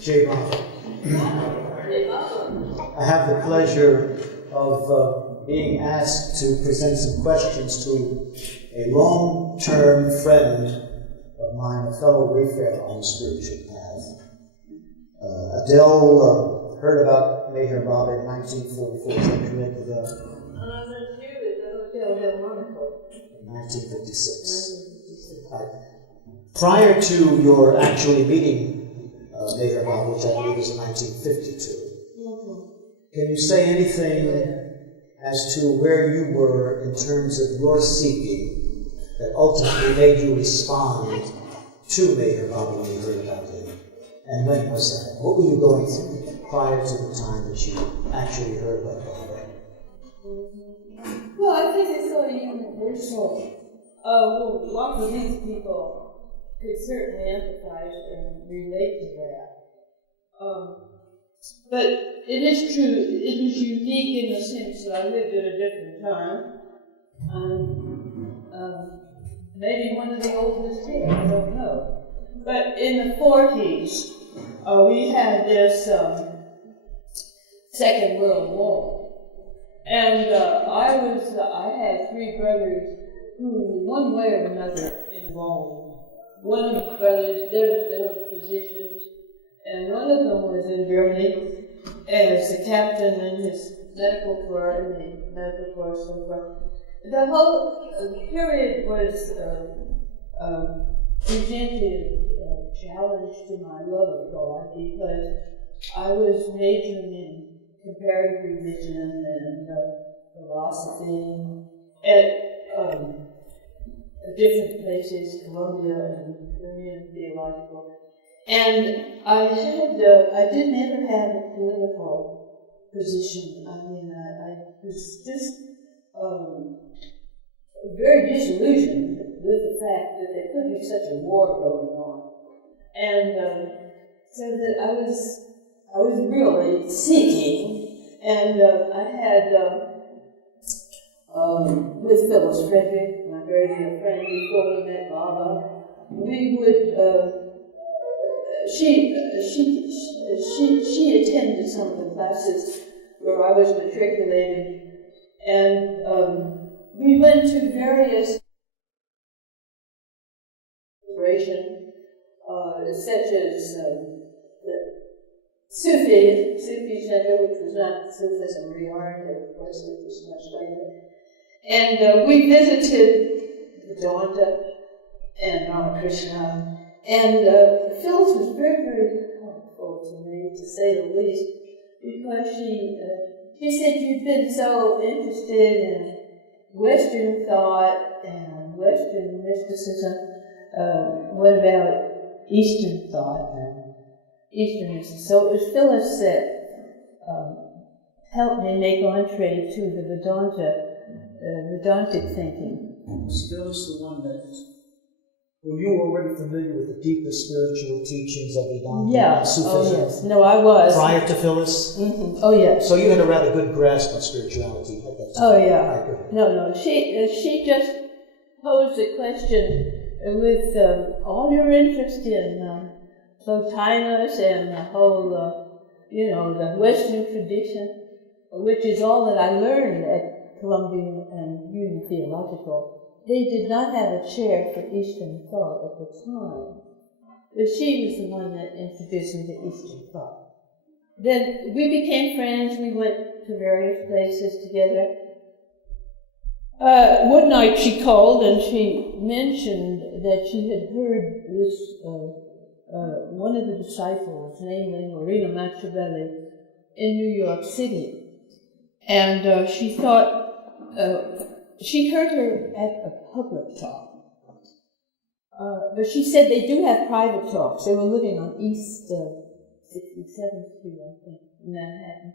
Jay Baba. I have the pleasure of being asked to present some questions to a long-term friend of mine, a fellow wayfarer on the spiritual path. Adele heard about Meher Baba in 1944. Is that correct, Adele? 1956. Prior to your actually meeting Meher Baba, which I believe was in 1952, can you say anything as to where you were in terms of your seeking that ultimately made you respond to Meher Baba when you heard about him? And when was that? What were you going through prior to the time that you actually heard about Baba? Well, I think it's so universal. Lots of these people could certainly empathize and relate to that. But it is true, it is unique in the sense that I lived at a different time. Maybe one of the oldest here, I don't know. But in the 40s, we had this Second World War. And I had three brothers who, one way or another, involved. One of the brothers, they were physicians, and one of them was in Germany as a captain in his medical corps, in the medical corps, so forth. The whole period was presented a challenge to my love of God, because I was majoring in comparative religion and philosophy at different places, Columbia and Norina Theological. And I did never have a political position. I mean, I was just very disillusioned with the fact that there could be such a war going on. And so that I was really seeking, and I had, with Phyllis Frederick, my very dear friend before we met Baba, we would, she attended some of the classes where I was matriculated, and we went to various celebrations, such as the Sufi Center, which was not Sufism reoriented, of course, it was much later. And we visited Vedanta and Ramakrishna. And Phyllis was very, very helpful to me, to say the least, because she said, "You've been so interested in Western thought and Western mysticism. What about Eastern thought and Eastern mysticism?" So it was Phyllis that helped me make entree to the Vedantic thinking. Was Phyllis the one that, were you already familiar with the deeper spiritual teachings of Vedanta and Sufism? Oh yes. No, I was. Prior to Phyllis? Mm-hmm. Oh yes. So you had a rather good grasp on spirituality at that time? Oh yeah. No. She just posed the question with all your interest in Plotinus and the whole, the Western tradition, which is all that I learned at Columbia and Union Theological. They did not have a chair for Eastern thought at the time, but she was the one that introduced me to Eastern thought. Then we became friends. We went to various places together. One night she called and she mentioned that she had heard this, one of the disciples, namely Norina in New York City. And she thought, she heard her at a public talk. But she said they do have private talks. They were living on East 67th Street, I think, in Manhattan.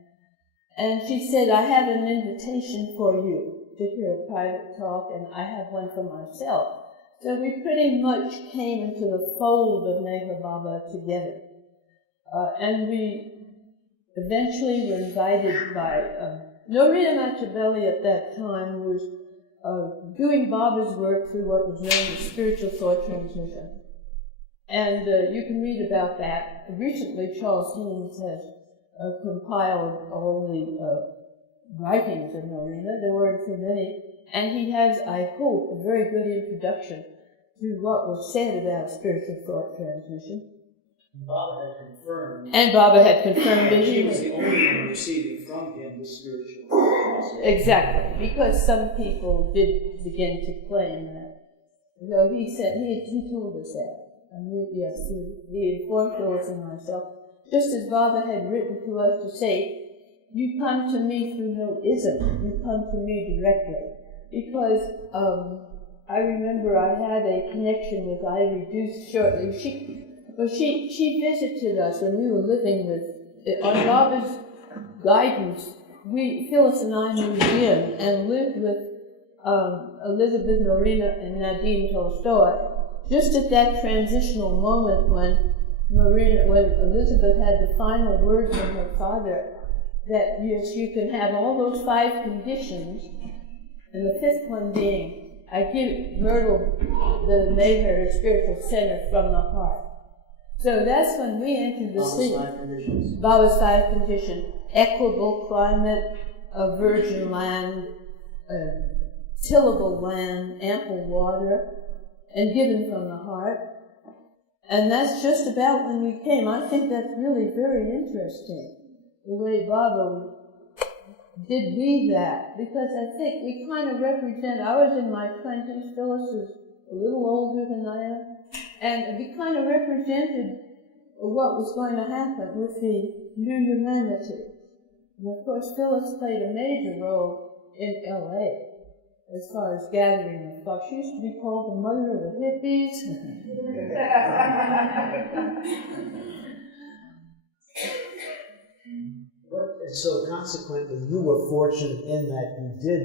And she said, "I have an invitation for you to hear a private talk, and I have one for myself." So we pretty much came into the fold of Meher Baba together. And we eventually were invited by Norina at that time was doing Baba's work through what was known as spiritual thought transmission. And you can read about that. Recently, Charles Haynes has compiled all the writings of Norina. There weren't too many. And he has, I hope, a very good introduction to what was said about spiritual thought transmission. Baba had confirmed. And Baba had confirmed that that he was the only one receiving from him the spiritual. Exactly, because some people did begin to claim that. So he said, he told us that. Yes, he informed Phyllis and myself, just as Baba had written to us to say, you come to me through no ism, you come to me directly. Because I remember I had a connection with Ivy Deuce shortly. She visited us when we were living with, on Baba's guidance, Phyllis and I moved in and lived with Elizabeth, Norina, and Nadine Tolstoy, just at that transitional moment when Elizabeth had the final word from her father, that yes, you can have all those 5 conditions, and the 5th one being, I give Myrtle the Mayfair Spiritual Center from the heart. So that's when we entered the city. Baba's 5 conditions: equable climate, a virgin land, tillable land, ample water, and given from the heart. And that's just about when we came. I think that's really very interesting, the way Baba did weave that, because I think we kind of represent, I was in my 20s, Phyllis is a little older than I am, and we kind of represented what was going to happen with the new humanity. And of course, Phyllis played a major role in LA as far as gathering the flock. She used to be called the mother of the hippies. And so consequently, you were fortunate in that you did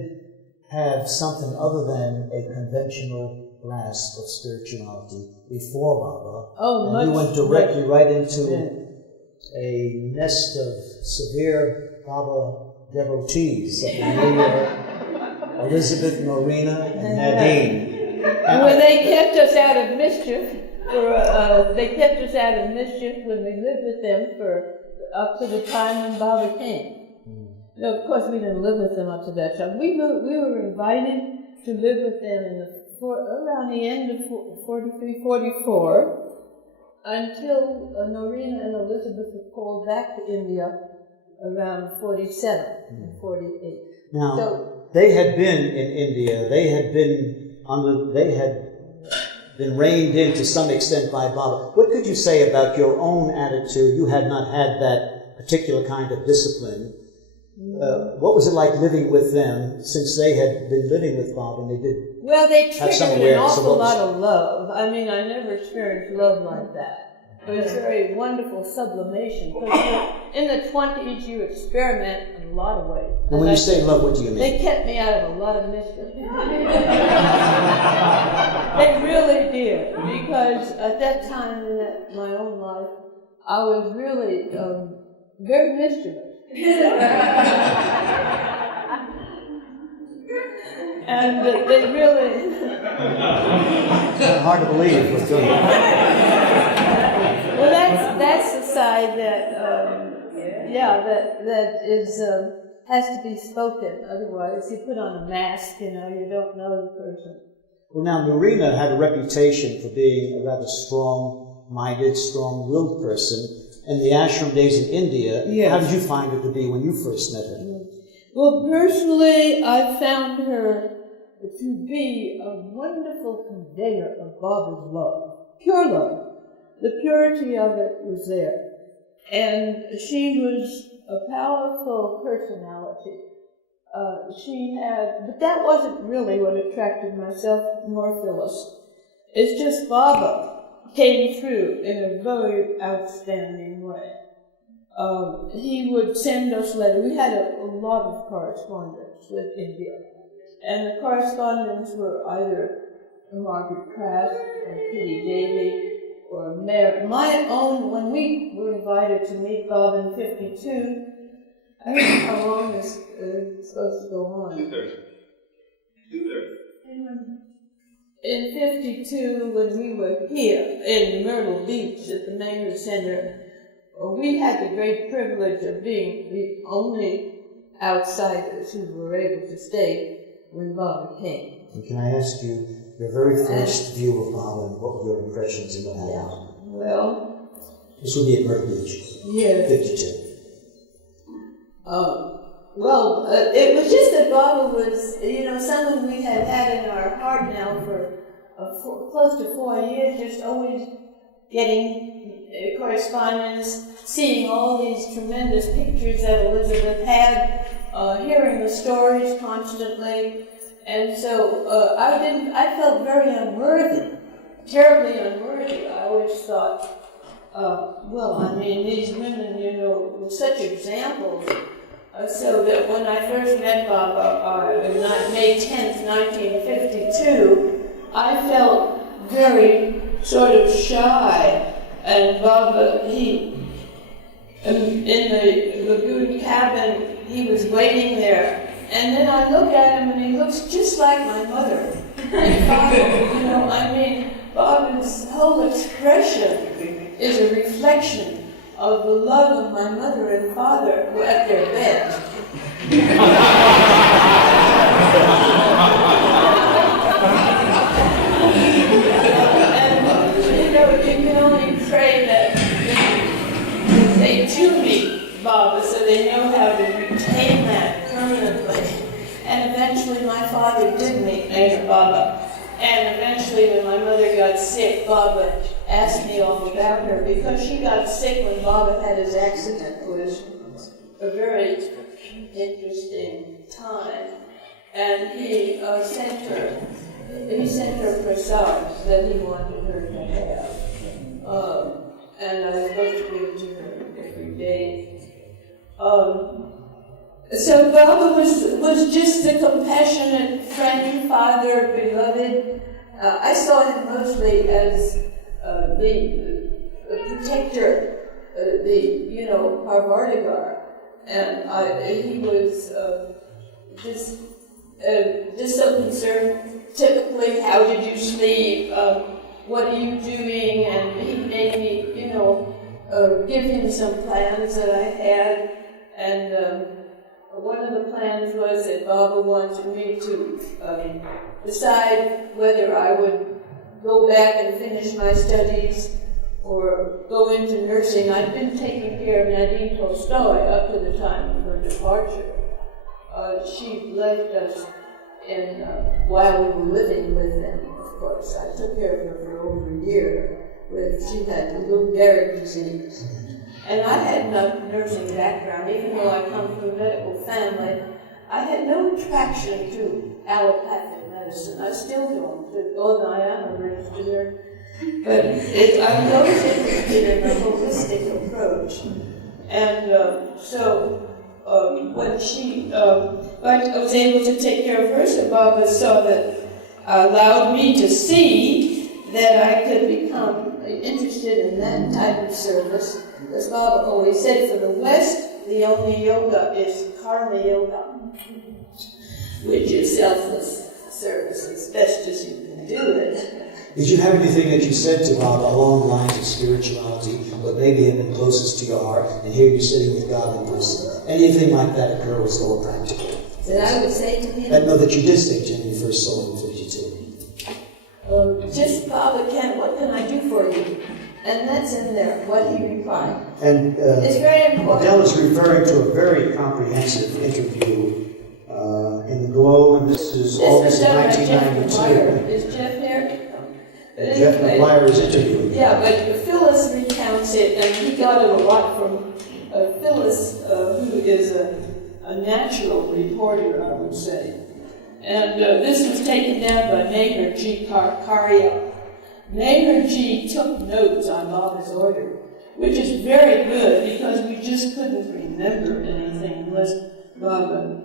have something other than a conventional grasp of spirituality before Baba. Oh, and you went directly right into a nest of severe Baba devotees. Elizabeth, Norina, and Nadine. Well, they kept us out of mischief. They kept us out of mischief when we lived with them for up to the time when Baba came. No, of course, we didn't live with them up to that time. We were invited to live with them around the end of 43, 44, until Norina and Elizabeth were called back to India around 47 and 48. Now, they had been in India. They had been reined in to some extent by Baba. What could you say about your own attitude? You had not had that particular kind of discipline. What was it like living with them, since they had been living with Baba and they did? Well, they triggered an awful lot of love. I mean, I never experienced love like that. It was very wonderful sublimation. Because in the 20s, you experiment in a lot of ways. And when you say love, what do you mean? They kept me out of a lot of mischief. They really did. Because at that time in my own life, I was really very mischievous. And they really... It's hard to believe what's going on. Well, that's the side that, that is has to be spoken. Otherwise, you put on a mask. You don't know the person. Well, now Norina had a reputation for being a rather strong-minded, strong-willed person. In the ashram days in India, yes. How did you find her to be when you first met her? Well, personally, I found her to be a wonderful conveyor of Baba's love, pure love. The purity of it was there. And she was a powerful personality. But that wasn't really what attracted myself nor Phyllis. It's just Baba came through in a very outstanding way. He would send us letters. We had a lot of correspondence with India. And the correspondence were either Margaret Kraft or Kitty Davey or my own. When we were invited to meet Bob in 52, I don't know how long this is supposed to go on. 2:30. in 52, when we were here in Myrtle Beach at the Manger Center, we had the great privilege of being the only outsiders who were able to stay when Baba came. And can I ask you your very first view of Baba and what were your impressions and what happened? Well, this would be at Myrtle Beach. Yeah. 52. It was just that Baba was, someone we had had in our heart now for close to 4 years, just always getting correspondence, seeing all these tremendous pictures that Elizabeth had, hearing the stories constantly. And so I felt very unworthy, terribly unworthy. I always thought, these women, were such examples. So that when I first met Baba on May 10th, 1952, I felt very sort of shy. And Baba, in the lagoon cabin, he was waiting there. And then I look at him and he looks just like my mother. And Baba, Baba's whole expression is a reflection of the love of my mother and father were at their best. And, you can only pray that they too meet Baba so they know how to retain that permanently. And eventually my father did meet Major Baba. And eventually when my mother got sick, Baba asked me all about her because she got sick when Baba had his accident. It was a very interesting time. And he sent her prasads that he wanted her to have. And I was supposed to give it to her every day. So Baba was just a compassionate friend, father, beloved. I saw him mostly as the protector, Parvardigar, and he was just so concerned. Typically, how did you sleep? What are you doing? And he made me, give him some plans that I had, and one of the plans was that Baba wanted me to decide whether I would go back and finish my studies or go into nursing. I'd been taking care of Nadine Tolstoy up to the time of her departure. She left us while we were living with them, of course. I took care of her for over a year. She had Lou Gehrig's disease. And I had no nursing background, even though I come from a medical family. I had no attraction to allopathic medicine. I still don't, although I am a registered nurse. But I'm most interested in the holistic approach. And when I was able to take care of her, so Baba saw that, allowed me to see that I could become interested in that type of service. As Baba always said, for the West, the only yoga is karma yoga, which is selfless service as best as you can do it. Did you have anything that you said to Baba along the lines of spirituality, but maybe had been closest to your heart, and here you're sitting with God in person? Anything like that occur was more practical? That I would say to him? That you did say to him when you first saw him in 52. Just, Baba, what can I do for you? And that's in there, what he replied. And it's very important. Adele is referring to a very comprehensive interview in the Globe, and this is August 1992. Is Jeff here? Jeff McGuire is interviewing. Yeah, but Phyllis recounts it, and he got it a lot from Phyllis, who is a natural reporter, I would say. And this was taken down by Maher G. Karia. Maher G. took notes on Baba's order, which is very good because we just couldn't remember anything unless Baba,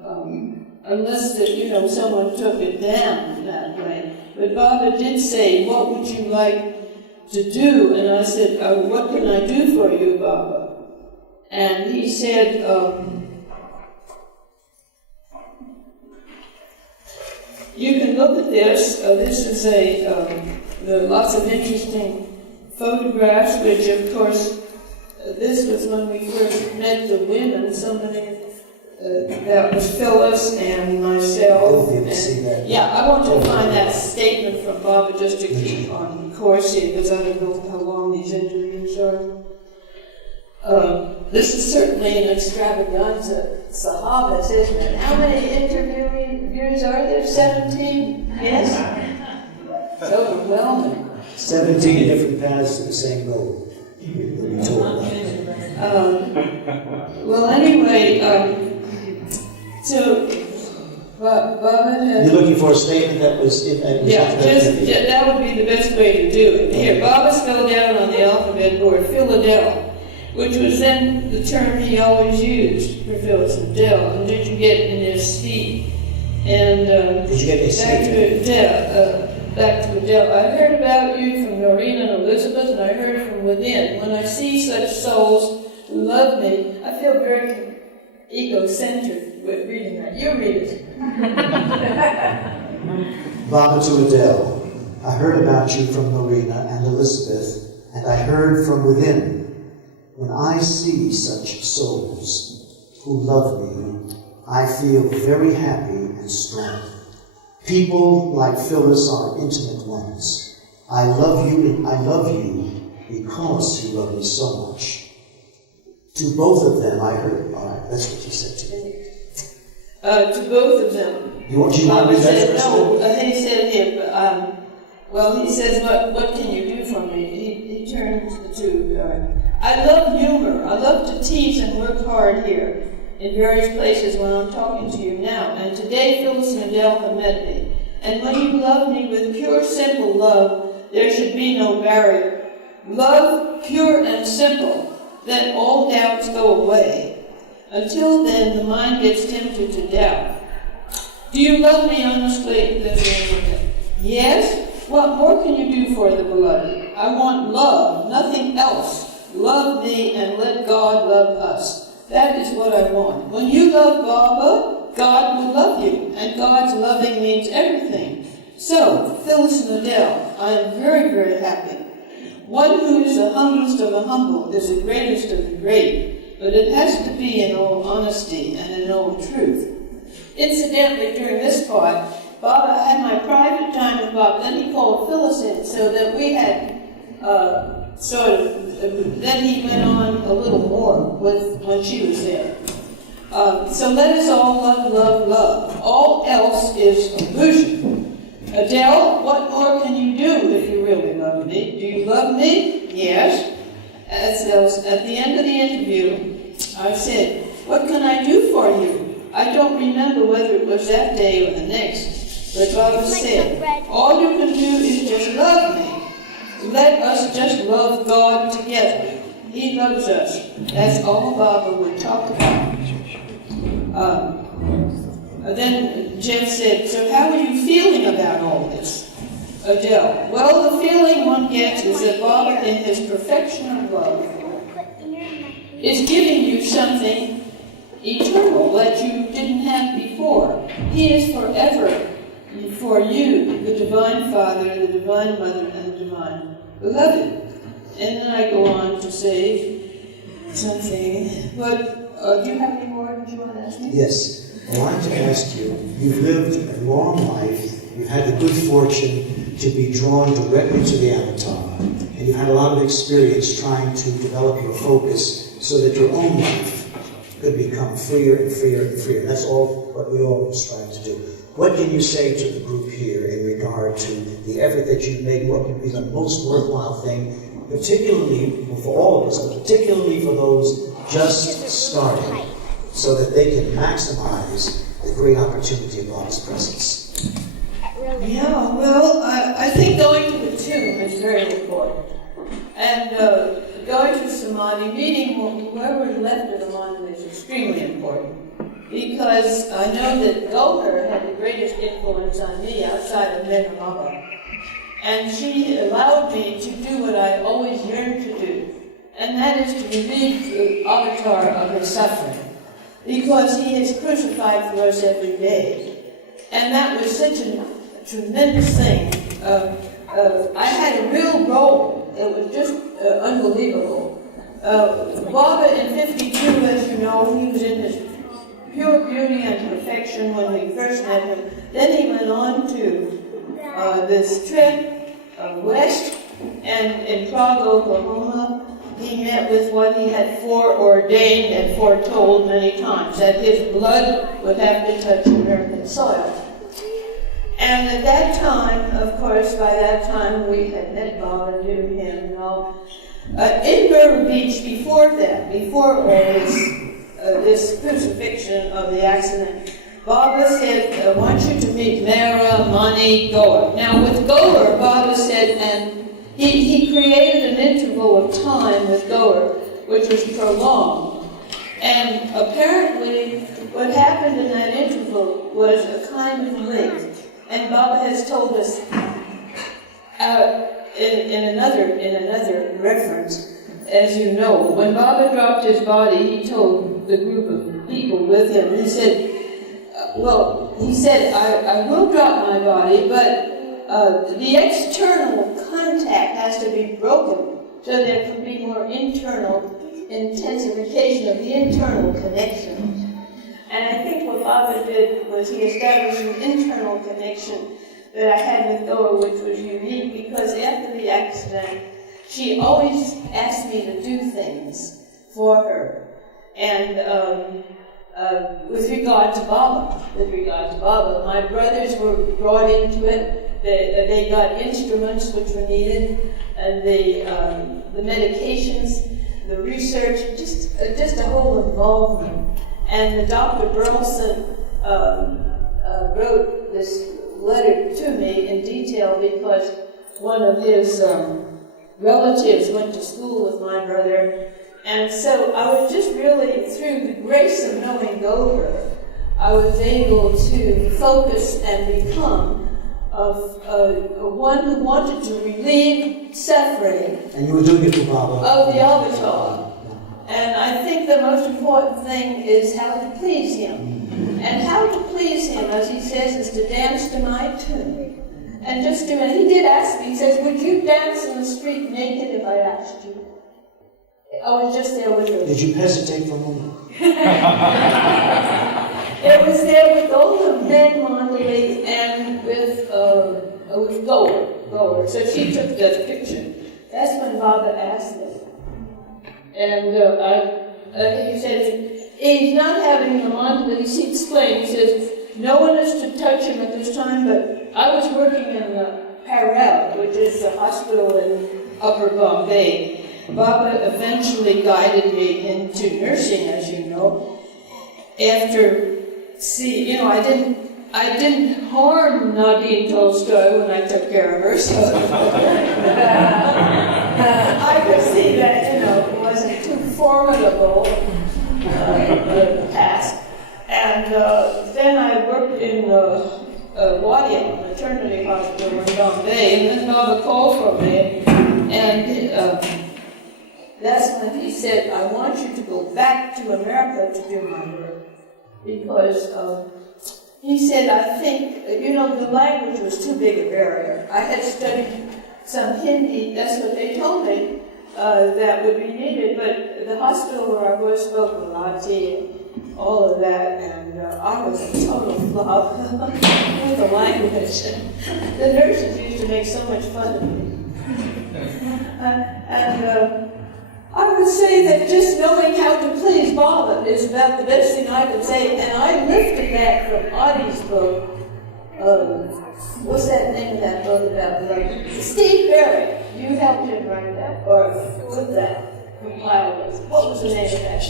someone took it down that way. But Baba did say, "What would you like to do?" And I said, "What can I do for you, Baba?" And he said, You can look at this. This is lots of interesting photographs, which of course, this was when we first met the women. Somebody, that was Phyllis and myself. And, yeah, I want to find that statement from Baba just to keep on course here, because I don't know how long these interviews are. This is certainly an extravaganza. Sahavas, isn't it? How many interviews are there? 17? Yes? It's overwhelming. 17 different paths to the same goal. Well, anyway, so Baba had... You're looking for a statement that was in... that would be the best way to do it. Here, Baba spelled down on the alphabet board, Philadelphia, which was then the term he always used for Filis and Adele. And did you get in his seat? And did you get in his seat? Back to Adele. I heard about you from Norina and Elizabeth, and I heard from within. When I see such souls who love me, I feel very egocentric with reading that. You read it. Baba to Adele. I heard about you from Norina and Elizabeth, and I heard from within. When I see such souls who love me, I feel very happy and strong. People like Phyllis are intimate ones. I love you because you love me so much. To both of them I heard, all right, that's what you said to me. To both of them. You want to read that first? No, he said here, well, he says, what can you do for me? He turns to, I love humor. I love to tease and work hard here in various places when I'm talking to you now. And today, Filis and Adele have met me. And when you love me with pure, simple love, there should be no barrier. Love, pure and simple, then all doubts go away. Until then, the mind gets tempted to doubt. Do you love me honestly? Yes? What more can you do for the beloved? I want love, nothing else. Love me and let God love us. That is what I want. When you love Baba, God will love you, and God's loving means everything. So, Filis and Adele, I am very, very happy. One who is the humblest of the humble is the greatest of the great, but it has to be in all honesty and in all truth. Incidentally, during this part, Baba had my private time with Baba, then he called Filis in, so that we had then he went on a little more when she was there. So let us all love, love, love. All else is illusion. Adele, what more can you do if you really love me? Do you love me? Yes. At the end of the interview, I said, what can I do for you? I don't remember whether it was that day or the next, but Baba said, all you can do is just love me. Let us just love God together. He loves us. That's all Baba would talk about. Then Jeff said, so how are you feeling about all this? Adele, well, the feeling one gets is that Baba, in his perfection of love, is giving you something eternal that you didn't have before. He is forever for you, the Divine Father, the Divine Mother, and the Divine Beloved. And then I go on to say something. But do you have any more that you want to ask me? Yes. I wanted to ask you, you've lived a long life, you've had the good fortune to be drawn directly to the avatar, and you've had a lot of experience trying to develop your focus so that your own life could become freer and freer and freer. That's all what we all strive to do. What can you say to the group here in regard to the effort that you've made? What would be the most worthwhile thing, particularly for all of us, but particularly for those just starting, so that they can maximize the great opportunity of God's presence? Yeah, well, I think going to the tomb is very important. And going to Samadhi, meeting whoever left at the monument is extremely important. Because I know that Gohar had the greatest influence on me outside of Mega Baba. And she allowed me to do what I always yearned to do. And that is to relieve the avatar of his suffering. Because he is crucified for us every day. And that was such an tremendous thing. I had a real role. It was just unbelievable. Baba in 52, as you know, he was in his pure beauty and perfection when we first met him. Then he went on to this trip west, and in Prague, Oklahoma, he met with what he had foreordained and foretold many times, that his blood would have to touch American soil. And at that time, of course, by that time we had met Baba, knew him and all. In Myrtle Beach, before that, before all this crucifixion of the accident, Baba said, I want you to meet Mara, Mani, Goer. Now with Goer, Baba said, and he created an interval of time with Goer, which was prolonged. And apparently, what happened in that interval was a kind of link. And Baba has told us in another reference, as you know, when Baba dropped his body, he told the group of people with him, he said, I will drop my body, but the external contact has to be broken so there can be more internal intensification of the internal connections. And I think what Baba did was he established an internal connection that I had with Goa, which was unique, because after the accident, she always asked me to do things for her. And with regard to Baba, my brothers were brought into it. They got instruments which were needed, and the medications, the research, just a whole involvement. And Dr. Burleson wrote this letter to me in detail because one of his relatives went to school with my brother. And so I was just really, through the grace of knowing Gover, I was able to focus and become one who wanted to relieve suffering. And you were doing it for Baba. Of the avatar. And I think the most important thing is how to please him. And how to please him, as he says, is to dance to my tune. And just do it. He did ask me, he says, would you dance in the street naked if I asked you? I was just there with him. Did you hesitate for a moment? It was there with all the men Mandalay and with Goer. So she took that picture. That's when Baba asked me. And he said, he's not having the Mandalay. He explained, he says, no one is to touch him at this time, but I was working in Parel, which is a hospital in Upper Bombay. Baba eventually guided me into nursing, as you know. After, I didn't harm Nadine Tolstoy when I took care of her, so I could see that, it wasn't too formidable task. And then I worked in Wadia, maternity hospital in Bombay, and then Baba called for me, and that's when he said, I want you to go back to America to do my work. Because he said, I think, the language was too big a barrier. I had studied some Hindi, that's what they told me, that would be needed, but the hospital where I was spoke Marathi and all of that, and I was a total flop with the language. The nurses used to make so much fun of me. I would say that just knowing how to please Baba is about the best thing I could say, and I lifted that from Audie's book. What's that name of that book about? Steve Berry. You helped him write that, or with that, compile it. What was the name of that?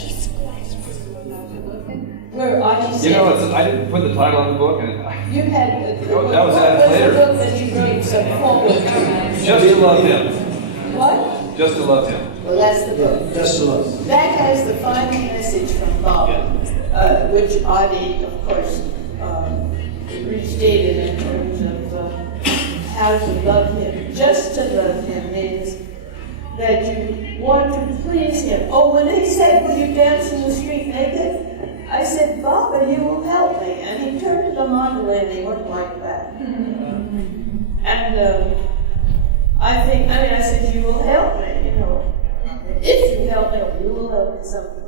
Where Audie said, I didn't put the title on the book, and you had that was added later. The book that you wrote some forward. Just to Love Him. What? Just to Love Him. Well, that's the book. Yeah, Just to Love. That has the final message from Baba, which Adi, of course, restated in terms of how to love him. Just to love him means that you want to please him. Oh, when they said, will you dance in the street naked? I said, Baba, you will help me. And he turned to the Mandalay and he went like that. And I said, you will help me, you know. If you help me, you will help me somehow.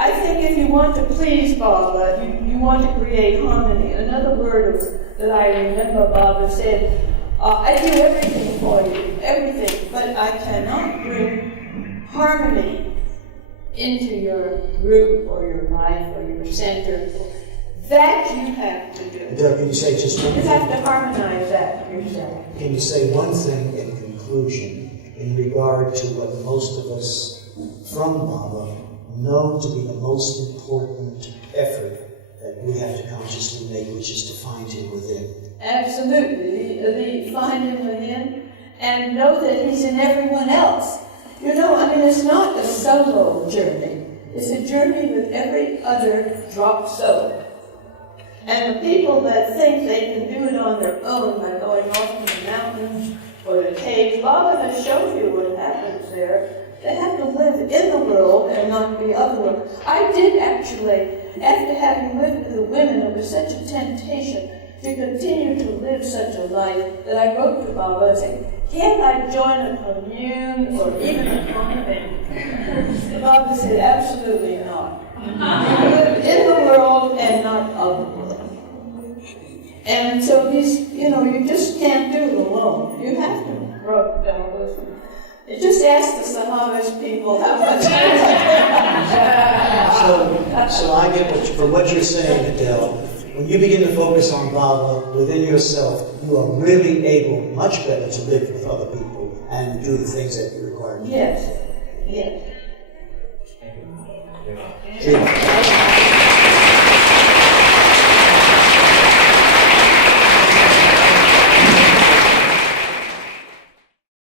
I think if you want to please Baba, you want to create harmony. Another word that I remember Baba said, I do everything for you, everything, but I cannot bring harmony into your group or your life or your center. That you have to do. Adele, can you say just one You thing? have to harmonize that yourself. Can you say one thing in conclusion in regard to what most of us from Baba know to be the most important effort that we have to consciously make, which is to find him within? Absolutely. Find him within and know that he's in everyone else. You know, it's not a solo journey. It's a journey with every other drop soul. And the people that think they can do it on their own by going off to the mountains or the caves, Baba has shown you what happens there. They have to live in the world and not be of the world. I did actually, after having lived with the women, it was such a temptation to continue to live such a life that I wrote to Baba saying, can't I join a commune or even a convent? And Baba said, absolutely not. You live in the world and not of the world. And so you just can't do it alone. You have to rub down with them. Just ask the Sahavas people how much. So I get from what you're saying, Adele. When you begin to focus on Baba within yourself, you are really able, much better, to live with other people and do the things that you require. Yes. Yes.